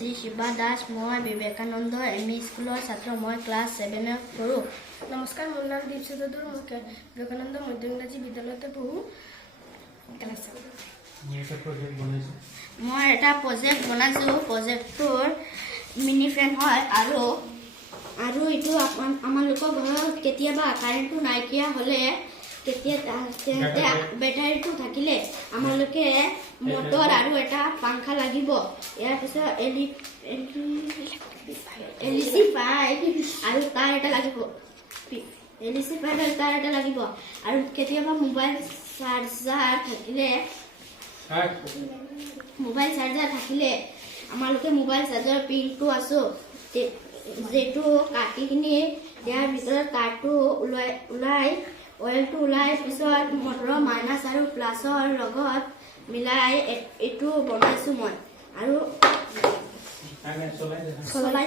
শ্ৰী শিৱা দাস। মই Vivekananda M E স্কুলৰ ছাত্ৰ। মই ক্লাছ 7 পঢ়োঁ। নমস্কাৰ, মোৰ নাম দীপশিখা চৌধুৰী। মই বিবেকানন্দ মধ্য ইংৰাজী বিদ্যালয়তে পঢ়োঁ। মই এটা প্ৰজেক্ট বনাইছোঁ। প্ৰজেক্টটোৰ মিনি ফেন হয় আৰু এইটো আমালোকৰ ঘৰত কেতিয়াবা কাৰেণ্টটো নাইকিয়া হ'লে বেটাৰীটো থাকিলে আমালোকে মটৰ আৰু এটা পাংখা লাগিব। ইয়াৰ পিছত LEC পাইপ আৰু তাৰ এটা লাগিব। LEC পাইপ আৰু তাৰ এটা লাগিব। আৰু কেতিয়াবা মোবাইল চাৰ্জাৰ থাকিলে আমালোকে মোবাইল চাৰ্জাৰ পিনটো আছোঁ যিটো কাটি কিনি ইয়াৰ ভিতৰত কাঠটো ওলাই অইলটো ওলাই পিছত মটৰৰ মাইনাছ আৰু প্লাছৰ লগত মিলাই এইটো বনাইছোঁ মই। আৰু চলাই